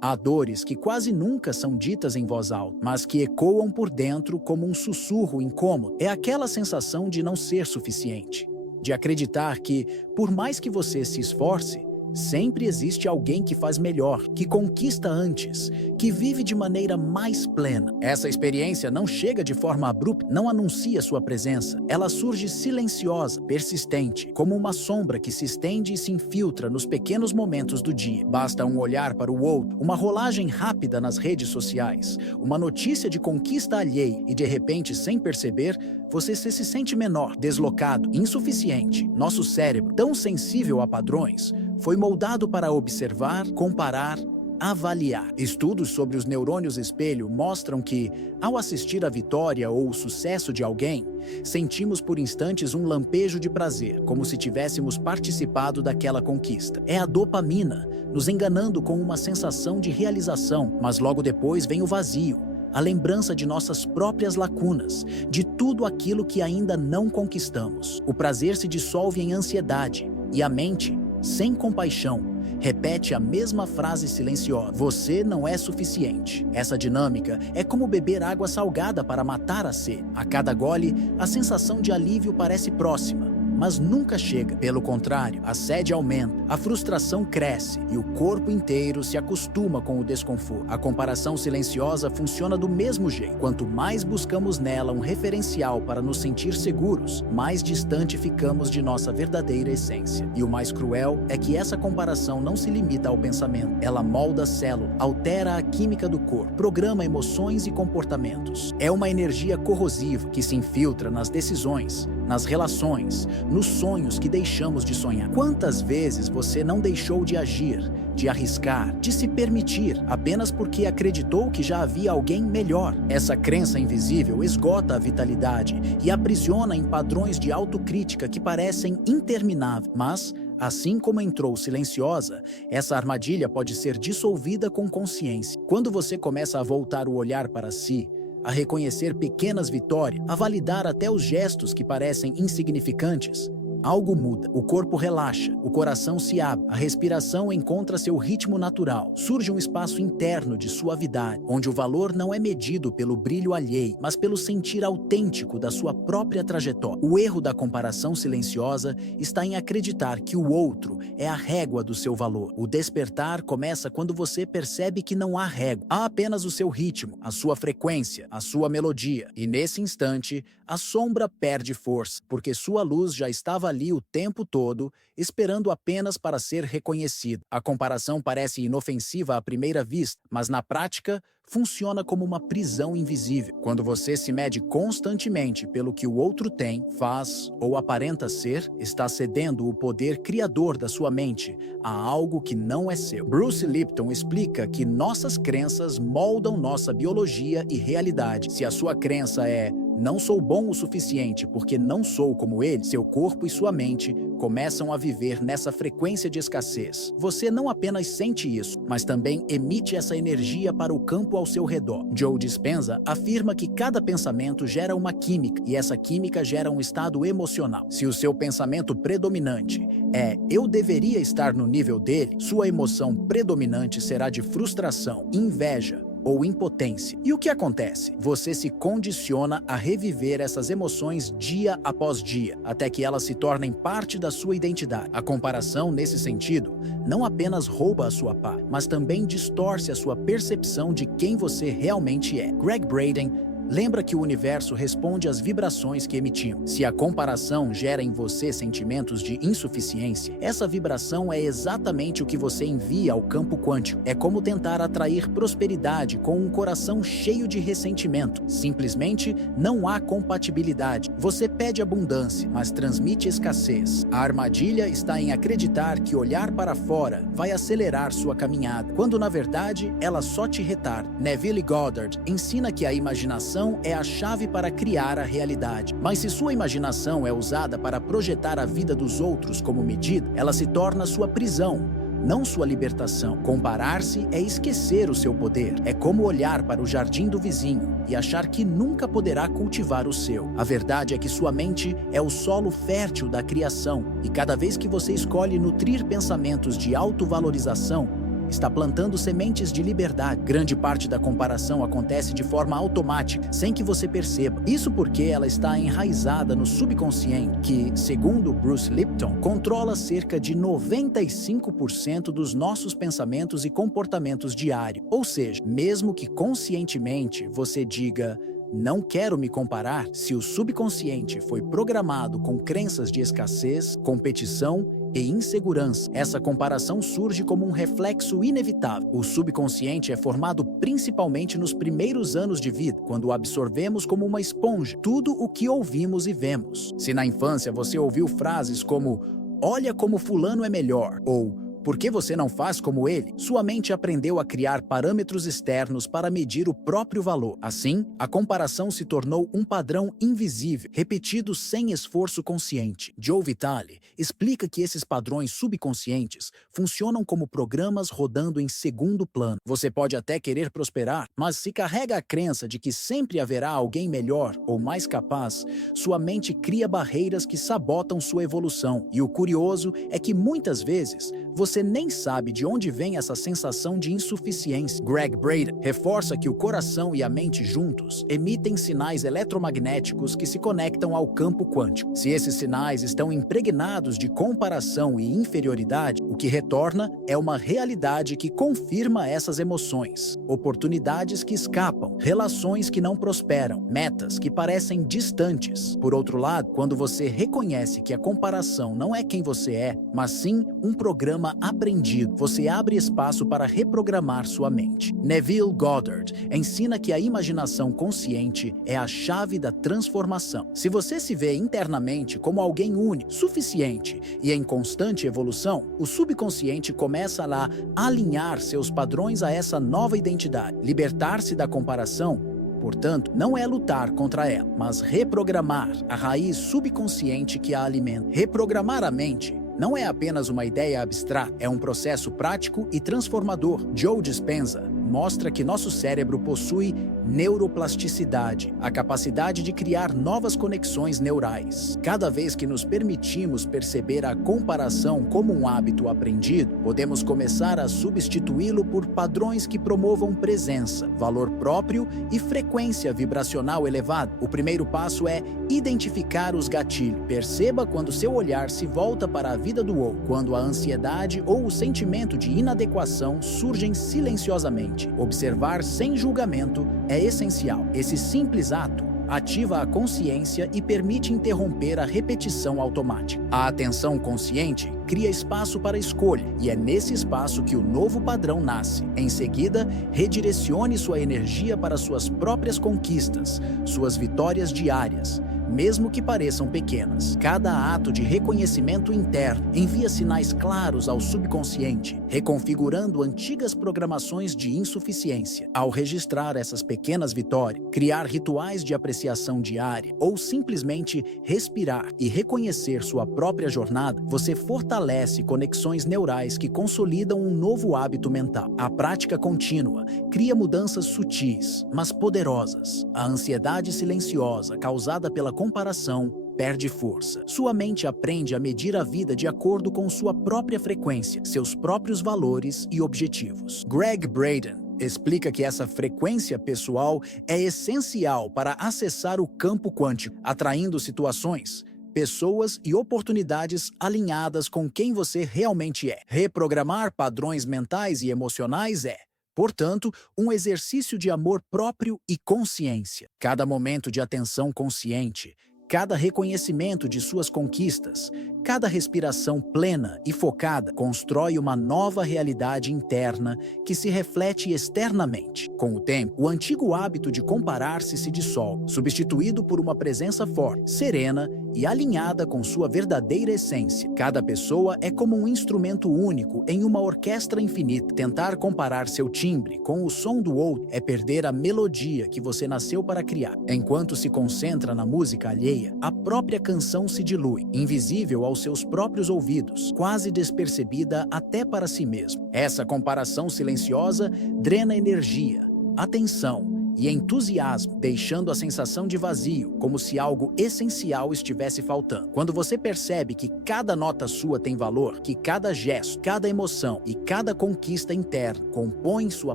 Há dores que quase nunca são ditas em voz alta, mas que ecoam por dentro como um sussurro incômodo. É aquela sensação de não ser suficiente, de acreditar que, por mais que você se esforce, sempre existe alguém que faz melhor, que conquista antes, que vive de maneira mais plena. Essa experiência não chega de forma abrupta, não anuncia sua presença. Ela surge silenciosa, persistente, como uma sombra que se estende e se infiltra nos pequenos momentos do dia. Basta um olhar para o outro, uma rolagem rápida nas redes sociais, uma notícia de conquista alheia e, de repente, sem perceber, você se sente menor, deslocado, insuficiente. Nosso cérebro, tão sensível a padrões, foi moldado para observar, comparar, avaliar. Estudos sobre os neurônios espelho mostram que, ao assistir à vitória ou o sucesso de alguém, sentimos por instantes um lampejo de prazer, como se tivéssemos participado daquela conquista. É a dopamina, nos enganando com uma sensação de realização, mas logo depois vem o vazio, a lembrança de nossas próprias lacunas, de tudo aquilo que ainda não conquistamos. O prazer se dissolve em ansiedade e a mente, sem compaixão, repete a mesma frase silenciosa: você não é suficiente. Essa dinâmica é como beber água salgada para matar a sede. A cada gole, a sensação de alívio parece próxima, mas nunca chega. Pelo contrário, a sede aumenta, a frustração cresce e o corpo inteiro se acostuma com o desconforto. A comparação silenciosa funciona do mesmo jeito. Quanto mais buscamos nela um referencial para nos sentir seguros, mais distante ficamos de nossa verdadeira essência. E o mais cruel é que essa comparação não se limita ao pensamento. Ela molda a célula, altera a química do corpo, programa emoções e comportamentos. É uma energia corrosiva que se infiltra nas decisões, nas relações, nos sonhos que deixamos de sonhar. Quantas vezes você não deixou de agir, de arriscar, de se permitir, apenas porque acreditou que já havia alguém melhor? Essa crença invisível esgota a vitalidade e aprisiona em padrões de autocrítica que parecem intermináveis. Mas, assim como entrou silenciosa, essa armadilha pode ser dissolvida com consciência. Quando você começa a voltar o olhar para si, a reconhecer pequenas vitórias, a validar até os gestos que parecem insignificantes, algo muda. O corpo relaxa, o coração se abre, a respiração encontra seu ritmo natural. Surge um espaço interno de suavidade, onde o valor não é medido pelo brilho alheio, mas pelo sentir autêntico da sua própria trajetória. O erro da comparação silenciosa está em acreditar que o outro é a régua do seu valor. O despertar começa quando você percebe que não há régua. Há apenas o seu ritmo, a sua frequência, a sua melodia. E nesse instante, a sombra perde força, porque sua luz já estava ali o tempo todo, esperando apenas para ser reconhecida. A comparação parece inofensiva à primeira vista, mas na prática funciona como uma prisão invisível. Quando você se mede constantemente pelo que o outro tem, faz ou aparenta ser, está cedendo o poder criador da sua mente a algo que não é seu. Bruce Lipton explica que nossas crenças moldam nossa biologia e realidade. Se a sua crença é "não sou bom o suficiente porque não sou como ele", seu corpo e sua mente começam a viver nessa frequência de escassez. Você não apenas sente isso, mas também emite essa energia para o campo ao seu redor. Joe Dispenza afirma que cada pensamento gera uma química, e essa química gera um estado emocional. Se o seu pensamento predominante é "eu deveria estar no nível dele", sua emoção predominante será de frustração, inveja ou impotência. E o que acontece? Você se condiciona a reviver essas emoções dia após dia, até que elas se tornem parte da sua identidade. A comparação, nesse sentido, não apenas rouba a sua paz, mas também distorce a sua percepção de quem você realmente é. Greg Braden lembra que o universo responde às vibrações que emitimos. Se a comparação gera em você sentimentos de insuficiência, essa vibração é exatamente o que você envia ao campo quântico. É como tentar atrair prosperidade com um coração cheio de ressentimento. Simplesmente não há compatibilidade. Você pede abundância, mas transmite escassez. A armadilha está em acreditar que olhar para fora vai acelerar sua caminhada, quando na verdade ela só te retarda. Neville Goddard ensina que a imaginação é a chave para criar a realidade. Mas se sua imaginação é usada para projetar a vida dos outros como medida, ela se torna sua prisão, não sua libertação. Comparar-se é esquecer o seu poder. É como olhar para o jardim do vizinho e achar que nunca poderá cultivar o seu. A verdade é que sua mente é o solo fértil da criação, e cada vez que você escolhe nutrir pensamentos de autovalorização, está plantando sementes de liberdade. Grande parte da comparação acontece de forma automática, sem que você perceba. Isso porque ela está enraizada no subconsciente, que, segundo Bruce Lipton, controla cerca de 95% dos nossos pensamentos e comportamentos diários. Ou seja, mesmo que conscientemente você diga "não quero me comparar", se o subconsciente foi programado com crenças de escassez, competição e insegurança, essa comparação surge como um reflexo inevitável. O subconsciente é formado principalmente nos primeiros anos de vida, quando o absorvemos como uma esponja tudo o que ouvimos e vemos. Se na infância você ouviu frases como "olha como fulano é melhor" ou "por que você não faz como ele?", sua mente aprendeu a criar parâmetros externos para medir o próprio valor. Assim, a comparação se tornou um padrão invisível, repetido sem esforço consciente. Joe Vitale explica que esses padrões subconscientes funcionam como programas rodando em segundo plano. Você pode até querer prosperar, mas se carrega a crença de que sempre haverá alguém melhor ou mais capaz, sua mente cria barreiras que sabotam sua evolução. E o curioso é que muitas vezes você nem sabe de onde vem essa sensação de insuficiência. Gregg Braden reforça que o coração e a mente juntos emitem sinais eletromagnéticos que se conectam ao campo quântico. Se esses sinais estão impregnados de comparação e inferioridade, o que retorna é uma realidade que confirma essas emoções, oportunidades que escapam, relações que não prosperam, metas que parecem distantes. Por outro lado, quando você reconhece que a comparação não é quem você é, mas sim um programa aprendido, você abre espaço para reprogramar sua mente. Neville Goddard ensina que a imaginação consciente é a chave da transformação. Se você se vê internamente como alguém único, suficiente e em constante evolução, o subconsciente começa a alinhar seus padrões a essa nova identidade. Libertar-se da comparação, portanto, não é lutar contra ela, mas reprogramar a raiz subconsciente que a alimenta. Reprogramar a mente não é apenas uma ideia abstrata, é um processo prático e transformador. Joe Dispenza mostra que nosso cérebro possui neuroplasticidade, a capacidade de criar novas conexões neurais. Cada vez que nos permitimos perceber a comparação como um hábito aprendido, podemos começar a substituí-lo por padrões que promovam presença, valor próprio e frequência vibracional elevada. O primeiro passo é identificar os gatilhos. Perceba quando seu olhar se volta para a vida do outro, quando a ansiedade ou o sentimento de inadequação surgem silenciosamente. Observar sem julgamento é essencial. Esse simples ato ativa a consciência e permite interromper a repetição automática. A atenção consciente cria espaço para escolha, e é nesse espaço que o novo padrão nasce. Em seguida, redirecione sua energia para suas próprias conquistas, suas vitórias diárias, mesmo que pareçam pequenas. Cada ato de reconhecimento interno envia sinais claros ao subconsciente, reconfigurando antigas programações de insuficiência. Ao registrar essas pequenas vitórias, criar rituais de apreciação diária ou simplesmente respirar e reconhecer sua própria jornada, você fortalece conexões neurais que consolidam um novo hábito mental. A prática contínua cria mudanças sutis, mas poderosas. A ansiedade silenciosa causada pela comparação perde força. Sua mente aprende a medir a vida de acordo com sua própria frequência, seus próprios valores e objetivos. Gregg Braden explica que essa frequência pessoal é essencial para acessar o campo quântico, atraindo situações, pessoas e oportunidades alinhadas com quem você realmente é. Reprogramar padrões mentais e emocionais é, portanto, um exercício de amor próprio e consciência. Cada momento de atenção consciente, cada reconhecimento de suas conquistas, cada respiração plena e focada constrói uma nova realidade interna que se reflete externamente. Com o tempo, o antigo hábito de comparar-se se dissolve, substituído por uma presença forte, serena e alinhada com sua verdadeira essência. Cada pessoa é como um instrumento único em uma orquestra infinita. Tentar comparar seu timbre com o som do outro é perder a melodia que você nasceu para criar. Enquanto se concentra na música alheia, a própria canção se dilui, invisível aos seus próprios ouvidos, quase despercebida até para si mesmo. Essa comparação silenciosa drena energia, atenção e entusiasmo, deixando a sensação de vazio, como se algo essencial estivesse faltando. Quando você percebe que cada nota sua tem valor, que cada gesto, cada emoção e cada conquista interna compõem sua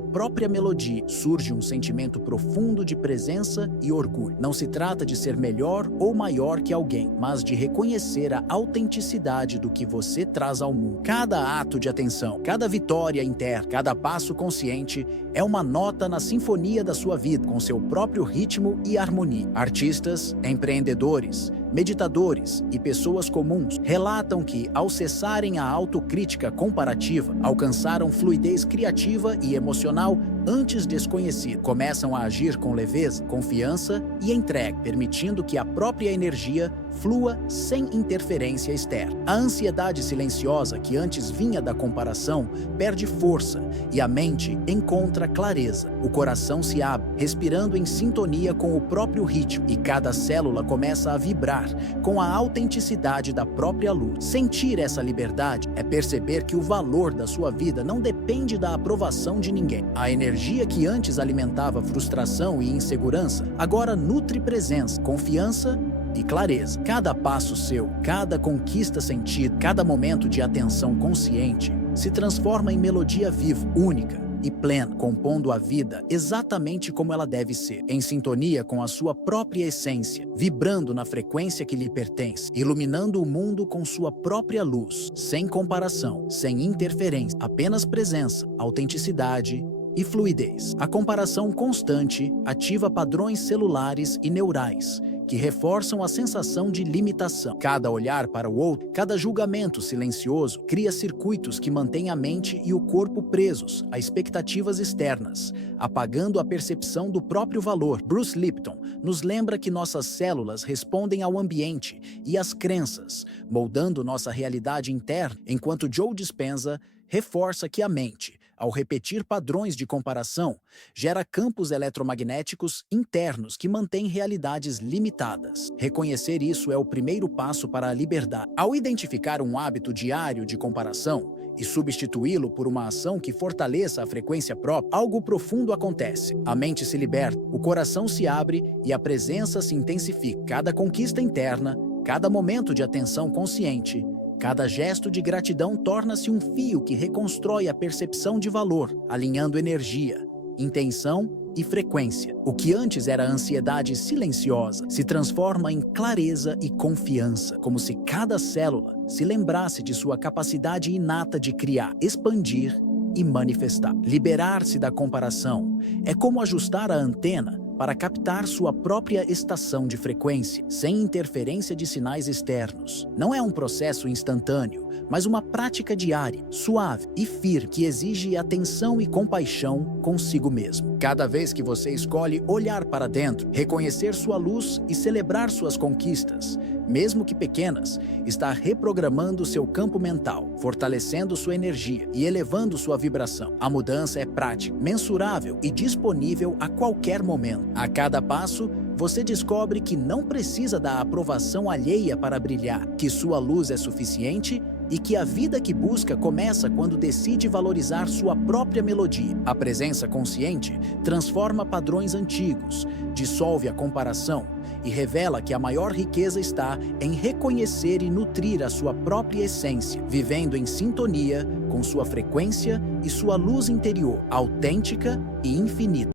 própria melodia, surge um sentimento profundo de presença e orgulho. Não se trata de ser melhor ou maior que alguém, mas de reconhecer a autenticidade do que você traz ao mundo. Cada ato de atenção, cada vitória interna, cada passo consciente é uma nota na sinfonia da sua vida, com seu próprio ritmo e harmonia. Artistas, empreendedores, meditadores e pessoas comuns relatam que, ao cessarem a autocrítica comparativa, alcançaram fluidez criativa e emocional antes desconhecida. Começam a agir com leveza, confiança e entrega, permitindo que a própria energia flua sem interferência externa. A ansiedade silenciosa que antes vinha da comparação perde força e a mente encontra clareza. O coração se abre, respirando em sintonia com o próprio ritmo, e cada célula começa a vibrar com a autenticidade da própria luz. Sentir essa liberdade é perceber que o valor da sua vida não depende da aprovação de ninguém. A energia que antes alimentava frustração e insegurança agora nutre presença, confiança e clareza. Cada passo seu, cada conquista sentida, cada momento de atenção consciente se transforma em melodia viva, única e plena, compondo a vida exatamente como ela deve ser, em sintonia com a sua própria essência, vibrando na frequência que lhe pertence, iluminando o mundo com sua própria luz, sem comparação, sem interferência, apenas presença, autenticidade e fluidez. A comparação constante ativa padrões celulares e neurais que reforçam a sensação de limitação. Cada olhar para o outro, cada julgamento silencioso, cria circuitos que mantêm a mente e o corpo presos a expectativas externas, apagando a percepção do próprio valor. Bruce Lipton nos lembra que nossas células respondem ao ambiente e às crenças, moldando nossa realidade interna, enquanto Joe Dispenza reforça que a mente, ao repetir padrões de comparação, gera campos eletromagnéticos internos que mantêm realidades limitadas. Reconhecer isso é o primeiro passo para a liberdade. Ao identificar um hábito diário de comparação e substituí-lo por uma ação que fortaleça a frequência própria, algo profundo acontece. A mente se liberta, o coração se abre e a presença se intensifica. Cada conquista interna, cada momento de atenção consciente, cada gesto de gratidão torna-se um fio que reconstrói a percepção de valor, alinhando energia, intenção e frequência. O que antes era ansiedade silenciosa se transforma em clareza e confiança, como se cada célula se lembrasse de sua capacidade inata de criar, expandir e manifestar. Liberar-se da comparação é como ajustar a antena para captar sua própria estação de frequência, sem interferência de sinais externos. Não é um processo instantâneo, mas uma prática diária, suave e firme, que exige atenção e compaixão consigo mesmo. Cada vez que você escolhe olhar para dentro, reconhecer sua luz e celebrar suas conquistas, mesmo que pequenas, está reprogramando seu campo mental, fortalecendo sua energia e elevando sua vibração. A mudança é prática, mensurável e disponível a qualquer momento. A cada passo, você descobre que não precisa da aprovação alheia para brilhar, que sua luz é suficiente e que a vida que busca começa quando decide valorizar sua própria melodia. A presença consciente transforma padrões antigos, dissolve a comparação e revela que a maior riqueza está em reconhecer e nutrir a sua própria essência, vivendo em sintonia com sua frequência e sua luz interior, autêntica e infinita.